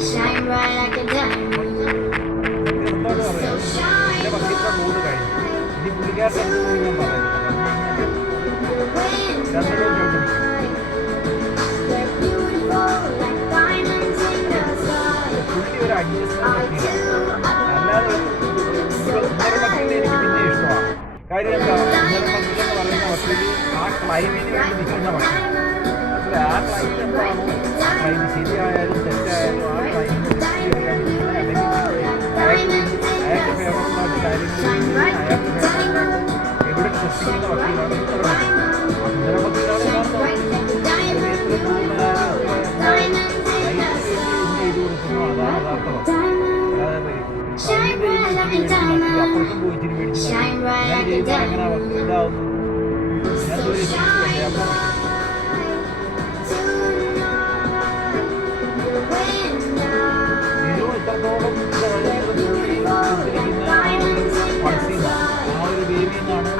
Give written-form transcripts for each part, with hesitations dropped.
Shine bright like a diamond. കാര്യം എന്താ എന്ന് പറയുന്ന വസ്തുത ആ ക്ലൈമിന് വേണ്ടി നിൽക്കുന്ന പക്ഷി ആ ക്ലൈമറ്റ് എന്താണോ ആ ക്ലൈമ് ശരിയായാലും തെറ്റായാലും ആ ക്ലൈമിന് അല്ലെങ്കിൽ അയാൾക്ക് ഫേവറബിളായിട്ട് കാര്യങ്ങൾ അയാൾക്ക് ഫേവറബിളായിട്ട് എവിടെ സൃഷ്ടിക്കുന്ന വക്കീലാണ് സുന്ദരപത്തിലാണ് ചെയ്തു കൊടുക്കുന്നു അതാണ് യഥാർത്ഥ അപ്പുറത്തും പോയിച്ചിരി മേടിച്ചു ഞാൻ ചെയ്യുമ്പോൾ എങ്ങനെ ഇതാവുന്നു ഞാൻ ഇത്രത്തോളം പൾസിന്ന ആ ഒരു ബേബിയിൽ നിന്നാണ്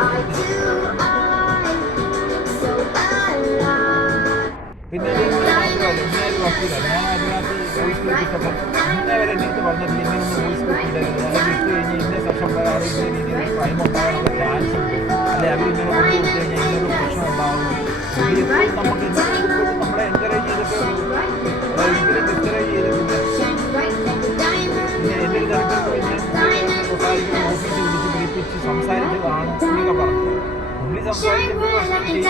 പിന്നെ മാത്രമല്ല ഇന്നൊരു വക്കീലല്ല ഞാൻ അതിനകത്ത് വോയിസ് കേട്ടിട്ടപ്പോൾ ഇന്നേ വരെ എൻ്റെ അടുത്ത് പറഞ്ഞിട്ടില്ല ഇങ്ങനൊന്നും വോയിസ് കേട്ടിട്ടില്ല അല്ലെങ്കിൽ ഇട്ട് കഴിഞ്ഞാൽ ഇന്ന സെക്ഷൻ പ്രകാരം ഇന്ന രീതിയിൽ ക്രൈം ഉണ്ടാകാനുള്ള ചാൻസ് ഉണ്ട് അല്ലെ അവരിങ്ങനെ കൊണ്ടുകൊടുത്തു കഴിഞ്ഞാൽ ഇന്നൊരു പ്രശ്നം ഉണ്ടാകും എപ്പോഴും നമുക്ക് നമ്മളെ എൻകറേജ് ചെയ്തിട്ട് ഒരിക്കലും ഡിസ്കറേജ് ചെയ്തിട്ടില്ല പിന്നെ എൻ്റെ ഒരു തിരക്കൊക്കെ ഞാൻ കൊട്ടാരിക്കുന്ന ഓഫീസിൽ വിളിച്ച് പിടിപ്പിച്ച് സംസാരിച്ചതാണ് എന്നൊക്കെ പറഞ്ഞു പുള്ളി സംസാരിച്ചപ്പോൾ വന്നിട്ട്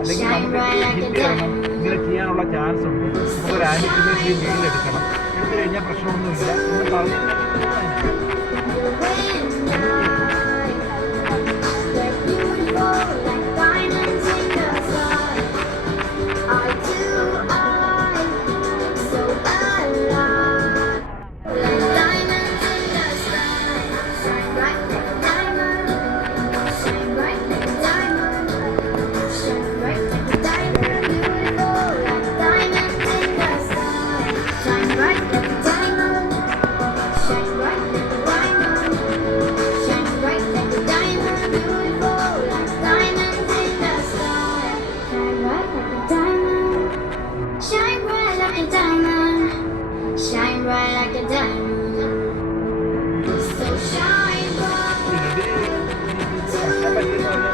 അല്ലെങ്കിൽ നമുക്ക് ഹിറ്റ് ചെയ്യണം ഇങ്ങനെ ചെയ്യാനുള്ള ചാൻസ് ഉണ്ട് നമുക്കൊരു ആൻറ്റിസിപ്പേറ്ററി മെയിൽ എടുക്കണം എടുത്തു കഴിഞ്ഞാൽ പ്രശ്നമൊന്നുമില്ല എന്ന് പറഞ്ഞു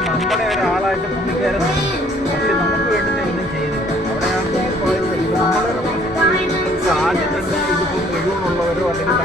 നമ്മുടെ ഒരാളായിട്ട് പുള്ളിക്കാരൻ പക്ഷെ നമുക്ക് വേണ്ടി ഒന്നും ചെയ്യുന്നില്ല അവിടെയാണ് പറയുന്നത് ഇത് നമ്മളെ ആദ്യം തന്നെ ഇതിപ്പം കഴിവുള്ളവരോ അല്ലെങ്കിൽ